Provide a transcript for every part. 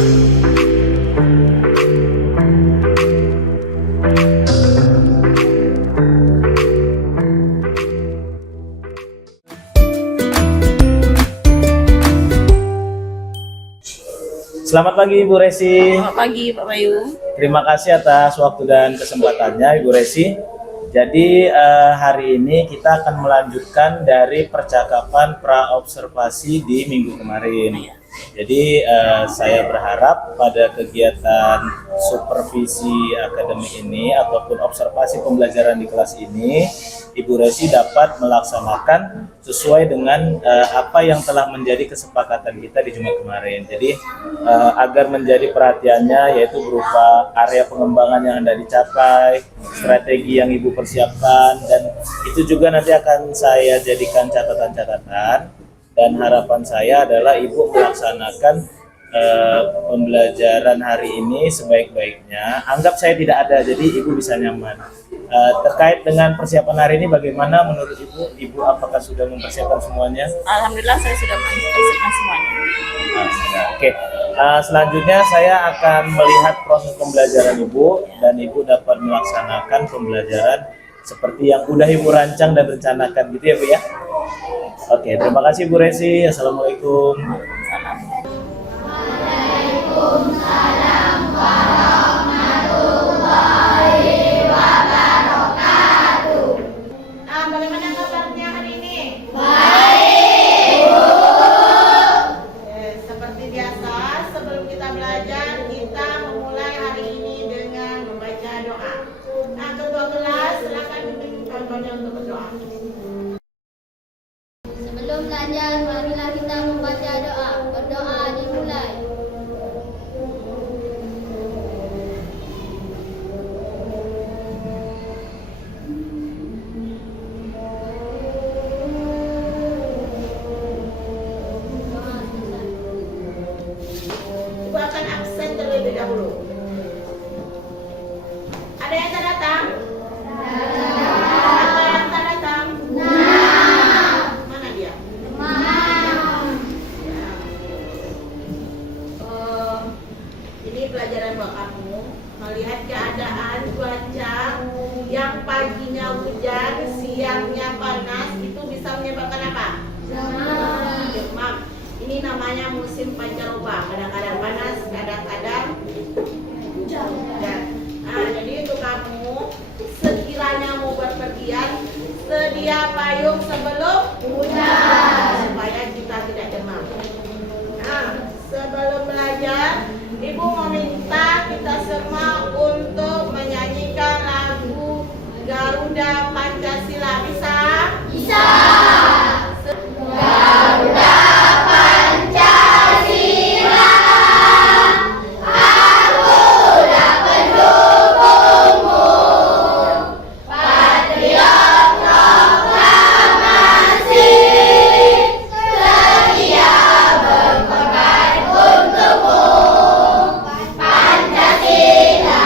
Selamat pagi Ibu Resi. Selamat pagi Pak Bayu. Terima kasih atas waktu dan kesempatannya Ibu Resi. Jadi hari ini kita akan melanjutkan dari percakapan pra-observasi di minggu kemarin. Jadi saya berharap pada kegiatan supervisi akademik ini ataupun observasi pembelajaran di kelas ini, Ibu Resi dapat melaksanakan sesuai dengan apa yang telah menjadi kesepakatan kita di Jumat kemarin. Jadi agar menjadi perhatiannya yaitu berupa area pengembangan yang Anda dicapai, strategi yang Ibu persiapkan, dan itu juga nanti akan saya jadikan catatan-catatan. Dan harapan saya adalah Ibu melaksanakan pembelajaran hari ini sebaik-baiknya. Anggap saya tidak ada, jadi Ibu bisa nyaman. Terkait dengan persiapan hari ini, bagaimana menurut Ibu? Ibu apakah sudah mempersiapkan semuanya? Alhamdulillah saya sudah mempersiapkan semuanya. Oke. Selanjutnya saya akan melihat proses pembelajaran Ibu, dan Ibu dapat melaksanakan pembelajaran seperti yang udah Ibu rancang dan rencanakan, gitu ya Bu ya? Oke, terima kasih Bu Resi. Assalamualaikum. Waalaikumsalam warahmatullahi wabarakatuh. Nah, bagaimana kabarnya hari ini? Baik, Bu. Seperti biasa, sebelum kita belajar, kita memulai hari ini dengan membaca doa. Nah, ketua kelas, silakan bimbing kawan-kawannya untuk berdoa. Sebelum belajar, marilah kita membaca doa. Berdoa dimulai. Ibu akan absen terlebih dahulu. Ada yang tak datang? Ada yang tak datang? Mana dia? Ini pelajaran buat kamu. Melihat keadaan cuaca yang paginya hujan, siangnya panas, itu bisa menyebabkan apa? Demam. Ini namanya musim pancaroba. Kadang-kadang panas, kadang-kadang hujan. Nah, jadi untuk kamu, sekiranya mau berpergian, sedia payung sebelum hujan supaya kita tidak demam. Nah, sebelum belajar, Ibu meminta kita semua untuk menyanyikan lagu Garuda Pancasila. Bisa? Bisa. Garuda Pancasila, aku dapat pendukungmu, patriot proklamasi, setia berkorban untukmu. Pancasila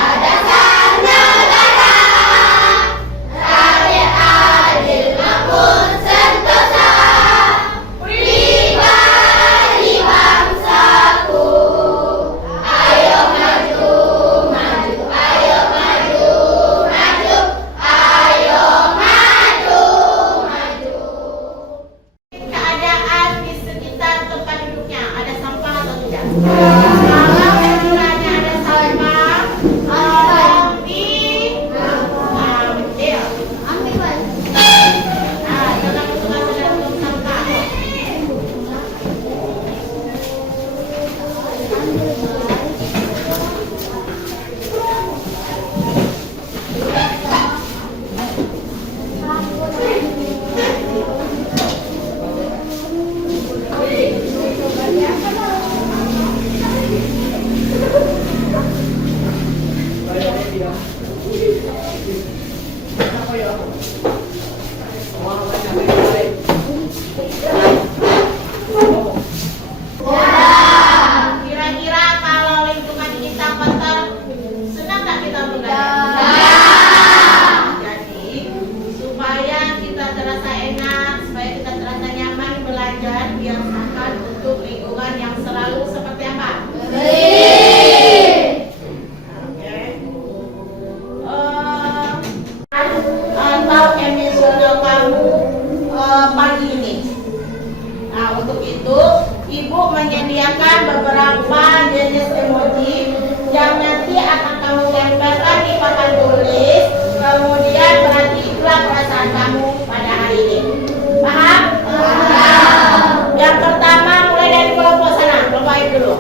beberapa jenis emoji yang nanti akan kamu tempelkan di papan tulis. Kemudian berarti itulah perasaan kamu pada hari ini. Paham? Paham. Yang pertama mulai dari kelompok sana, kelompok A dulu.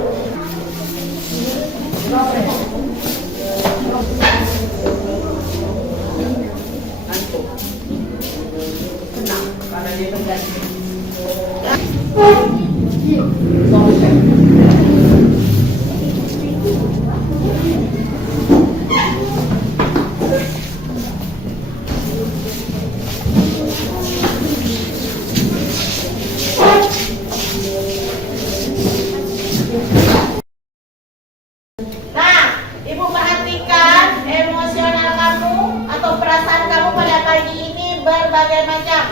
Nah, Ibu perhatikan emosional kamu atau perasaan kamu pada pagi ini berbagai macam.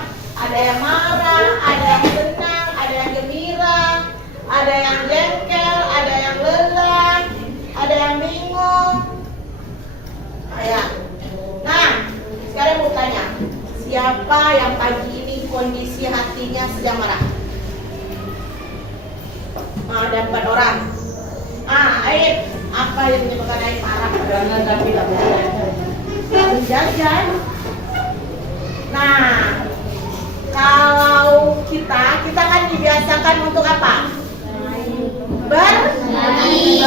Ada yang marah, ada yang senang, ada yang gembira, ada yang jengkel, ada yang lelah, ada yang bingung. Nah, sekarang mau tanya, siapa yang pagi ini kondisi hatinya sedang marah? Ada 4 orang. Aib, apa yang menyebabkan Aib marah? Karena tapi jajan. Nah, kalau kita kan dibiasakan untuk apa? Berbagi.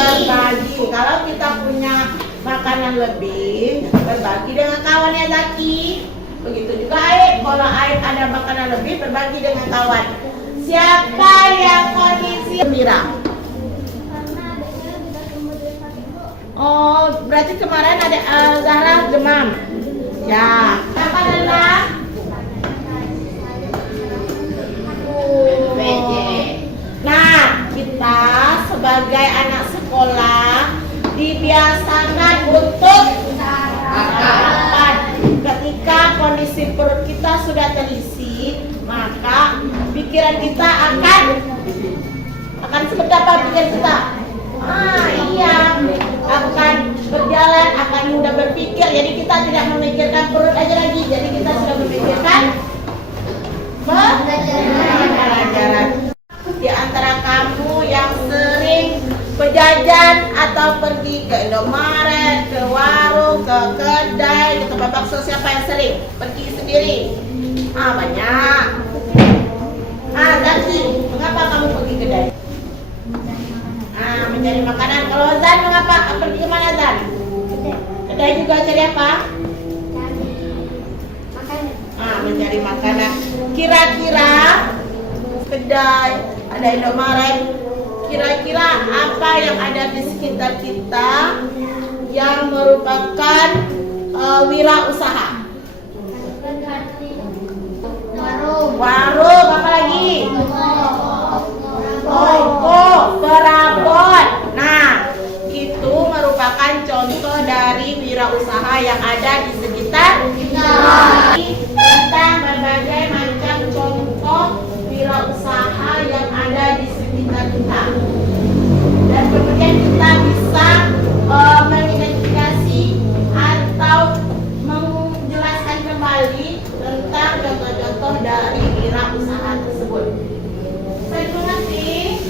Kalau kita punya makanan lebih, berbagi dengan kawannya Zaki. Begitu juga Aib. Kalau Aib ada makanan lebih, berbagi dengan kawan. Siapa yang kondisi gembira? Oh, berarti kemarin ada Zahra demam. Ya. Apa Nana? Nah, kita sebagai anak sekolah dibiasakan untuk sarapan. Ketika kondisi perut kita sudah terisi, maka pikiran kita akan seperti apa pikiran kita? Iya, akan berjalan, akan mudah berpikir. Jadi kita tidak memikirkan perut aja lagi. Jadi kita sudah memikirkan pelajaran. Di antara kamu yang sering berjajan atau pergi ke Indomaret, ke warung, ke kedai, ke tempat bakso, siapa yang sering? Pergi sendiri? Banyak. Zaki, mengapa kamu pergi kedai? Mencari makanan. Kalau Zan mengapa? Pergi kemana Zan? Kedai juga cari apa? Mencari makanan. Kira-kira kedai, ada Indomaret. Kira-kira apa yang ada di sekitar kita yang merupakan wirausaha? Warung, apa lagi? Toko, perabot. Nah, itu merupakan contoh dari wirausaha yang ada di sekitar kita. Tentang berbagai macam contoh wirausaha yang ada di sekitar kita. Dan kemudian kita bisa mengidentifikasi atau menjelaskan kembali tentang contoh-contoh dari wirausaha tersebut. Saya mengerti?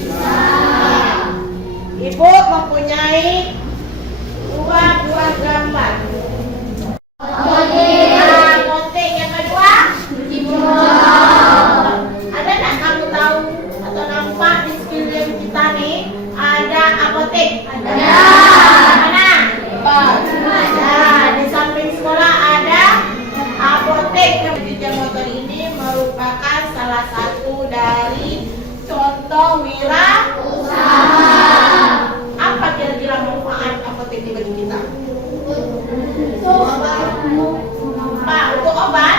Ibu mempunyai 2 buah gambar. Apotek yang kedua? Ada tak kamu tahu atau nampak di sekeliling kita nih ada apotek? Ada. Mana? Ada. Di samping sekolah ada apotek. Pendidikan motor ini merupakan salah satu dari contoh wirausaha. Apa kira-kira manfaat apotek ini bagi kita? Pak, untuk obat?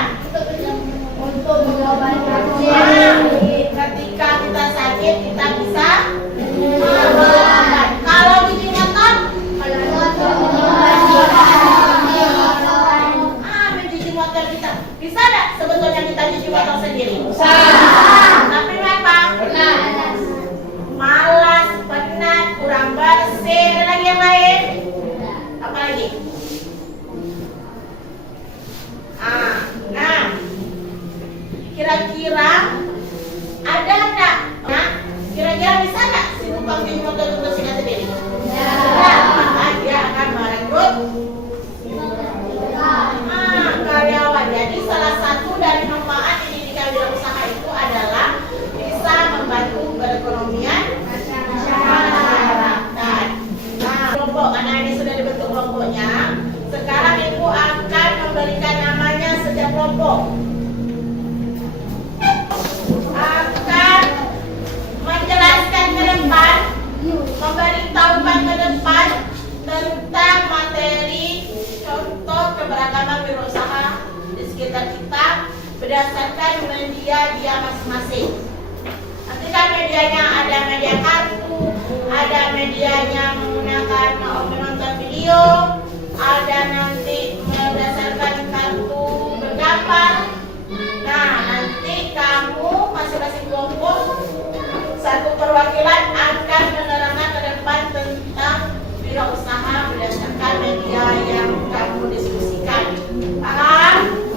Untuk mengobati. Ketika kita sakit kita bisa berobat. Kalau gigi nggak sekitar kita berdasarkan media dia masing-masing. Nanti kan medianya ada media kartu, ada medianya menggunakan menonton video, ada nanti berdasarkan kartu bergambar. Nah, nanti kamu masing-masing kelompok satu perwakilan akan menerangkan ke depan tentang wirausaha berdasarkan media yang kamu diskusikan. Paham?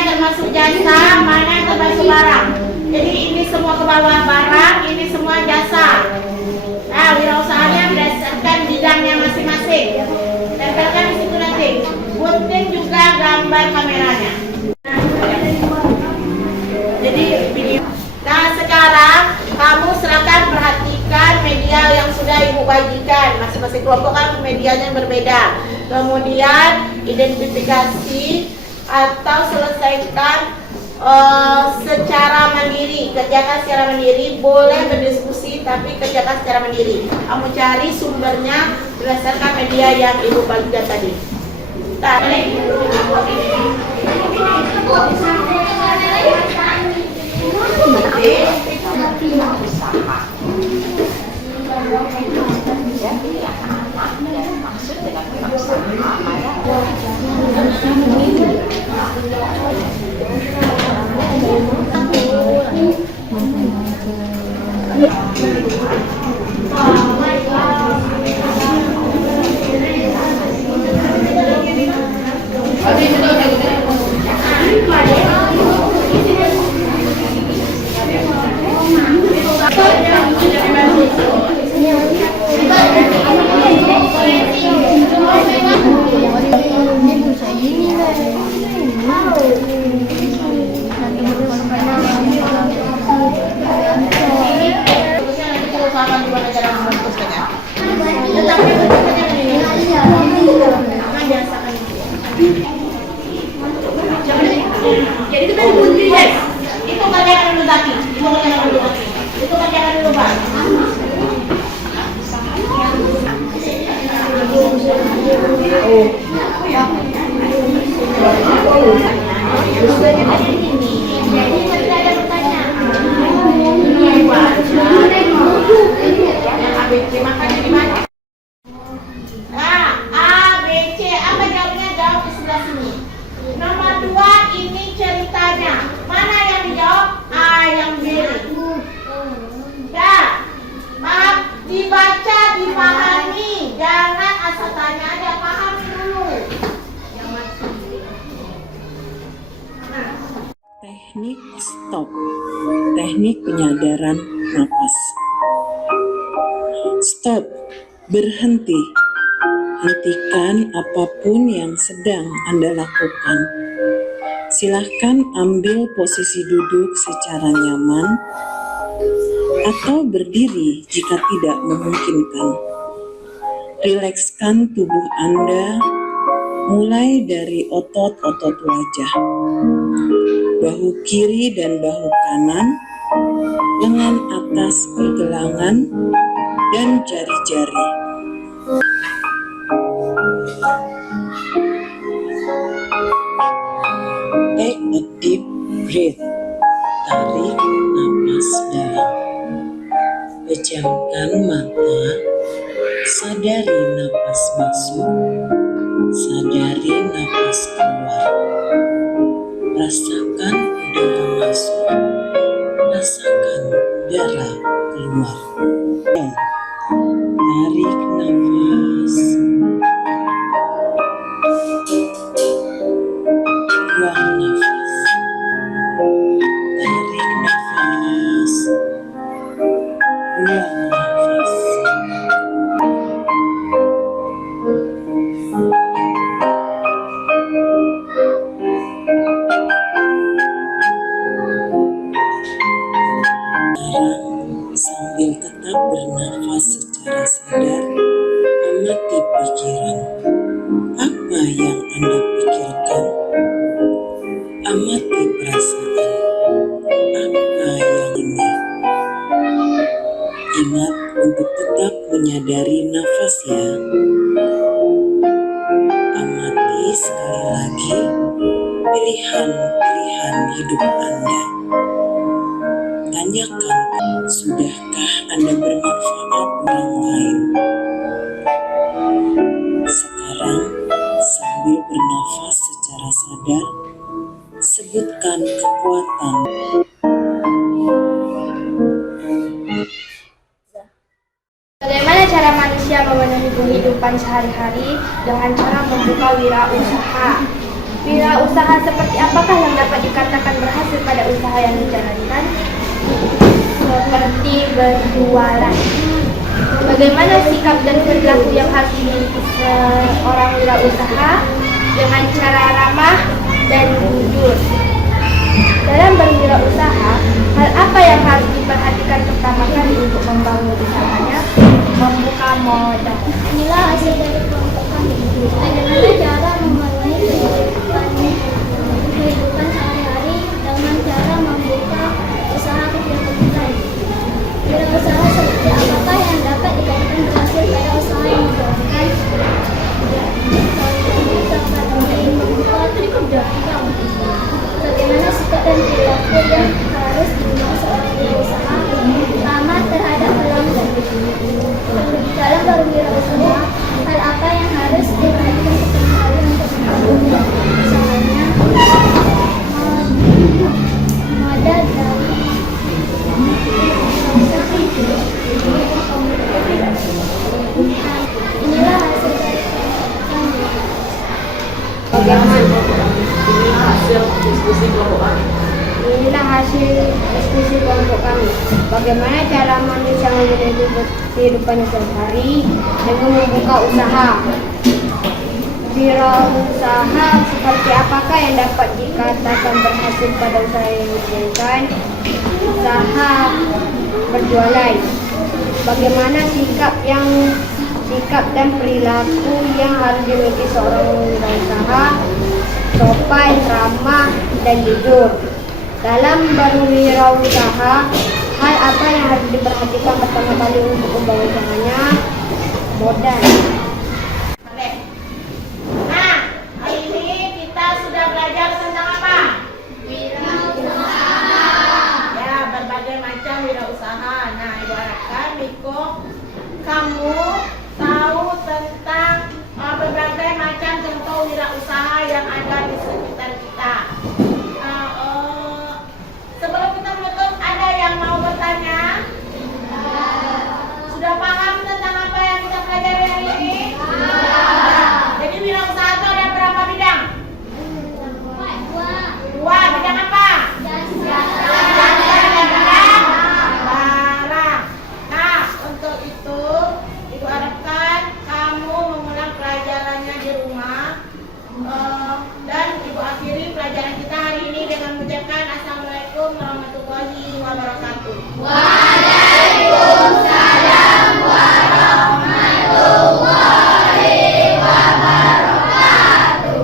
Termasuk jasa, mana yang termasuk barang. Jadi ini semua ke bawah barang, ini semua jasa. Nah, wirausahanya berdasarkan bidangnya masing-masing. Tempelkan di situ nanti. Gunting juga gambar kameranya. Jadi video. Nah, sekarang kamu silakan perhatikan media yang sudah ibu bagikan. Masing-masing kelompok kan medianya berbeda. Kemudian identifikasi atau selesaikan secara mandiri, kerjakan secara mandiri. Boleh berdiskusi tapi kerjakan secara mandiri. Kamu cari sumbernya berdasarkan media yang ibu bagikan tadi. Jadi kita dikunci guys. Itu kerjakan dulu tadi. Itu kerjakan dulu Pak. Nah, A, B, C, apa jawabnya? Jawab di sebelah sini. Nomor 2 ini ceritanya. Mana yang dijawab? A yang B. Ya, maaf, dibaca, dipahami. Jangan asal tanya aja, pahami dulu. Teknik stop, teknik penyadaran napas. Stop, berhenti. Hentikan apapun yang sedang Anda lakukan. Silahkan ambil posisi duduk secara nyaman atau berdiri jika tidak memungkinkan. Rilekskan tubuh Anda mulai dari otot-otot wajah, bahu kiri dan bahu kanan, lengan atas pergelangan, dan jari-jari. Take a deep breath. Tarik napas dalam. Pejamkan mata. Sadari napas masuk. Sadari napas keluar. Rasakan udara masuk. Rasakan udara keluar. Tarik nafas. Buang nafas. Tarik nafas. Buang nafas. nafas ya. Amati sekali lagi pilihan-pilihan hidup Anda. Tanyakan, sudahkah Anda bermanfaat orang lain? Sekarang, sambil bernafas secara sadar, sebutkan kekuatan. Bagaimana cara manusia memenuhi kehidupan sehari-hari dengan cara membuka wirausaha? Wirausaha seperti apakah yang dapat dikatakan berhasil pada usaha yang dijalankan? Seperti berjualan. Bagaimana sikap dan perilaku yang harus dimiliki seorang wirausaha? Dengan cara ramah dan jujur. Dalam berwirausaha, hal apa yang harus diperhatikan pertama kali untuk membangun usahanya? Membuka modal. Inilah hasil dari kelompok kami. Bagaimana cara memenuhi kehidupan sehari-hari dengan cara membuka usaha kecil-kecilan. Wirausaha seperti apakah yang dapat dikatakan berhasil pada usaha yang dijalankan? Bagaimana sikap dan perilaku yang harus dimiliki seorang wirausaha? Pertama, terhadap pelanggan. Dalam berwirausaha, hal apa yang harus diperhatikan pertama kali untuk membangun usahanya? Modal dari inilah hasil dari Inilah hasil diskusi kelompok kami. Bagaimana cara manusia memenuhi kehidupannya sehari-hari dengan membuka usaha? Wirausaha seperti apakah yang dapat dikatakan berhasil pada usaha yang dijalankan? Usaha berjualan. Bagaimana sikap dan perilaku yang harus dimiliki seorang wirausaha? Sopan, ramah, dan jujur. Dalam berwirausaha, hal apa yang harus diperhatikan pertama kali untuk membangun usahanya? Modal. Nah, hari ini kita sudah belajar tentang apa? Wirausaha. Ya, berbagai macam wirausaha. Nah, Ibu harapkan Miko, kamu tahu tentang berbagai macam contoh wirausaha yang ada di sekitar kita. Sebelum kita menutup, ada yang mau bertanya? Sudah paham tentang apa yang kita pelajari hari ini? Jadi wirausaha itu ada berapa bidang? Dua. Bidang apa? Jasa dan bidang barang. Nah, untuk itu Ibu harapkan kamu mengulang pelajarannya di rumah. Dan Ibu akhiri pelajaran kita hari ini dengan mengucapkan Assalamualaikum warahmatullahi wabarakatuh. Waalaikumsalam warahmatullahi wabarakatuh.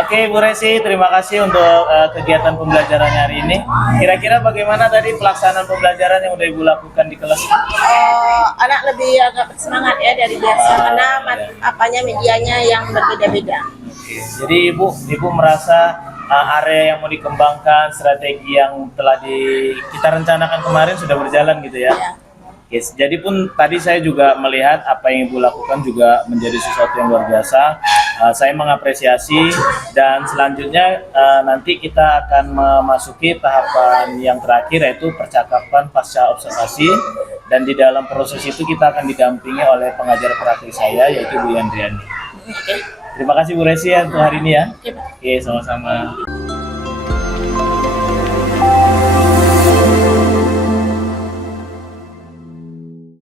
Oke Bu Resi, terima kasih untuk kegiatan pembelajaran hari ini. Kira-kira bagaimana tadi pelaksanaan pembelajaran yang udah Ibu lakukan di kelas? Anak lebih agak bersemangat ya dari biasa karena medianya yang berbeda-beda. Oke, jadi Ibu merasa area yang mau dikembangkan, strategi yang telah kita rencanakan kemarin sudah berjalan gitu ya? Ya. Yes, jadi pun tadi saya juga melihat apa yang Ibu lakukan juga menjadi sesuatu yang luar biasa. Saya mengapresiasi dan selanjutnya nanti kita akan memasuki tahapan yang terakhir yaitu percakapan pasca observasi, dan di dalam proses itu kita akan didampingi oleh pengajar praktik saya yaitu Bu Yandriani. Oke. Terima kasih Bu Resi ya untuk hari ini ya. Oke, Pak. Oke, sama-sama.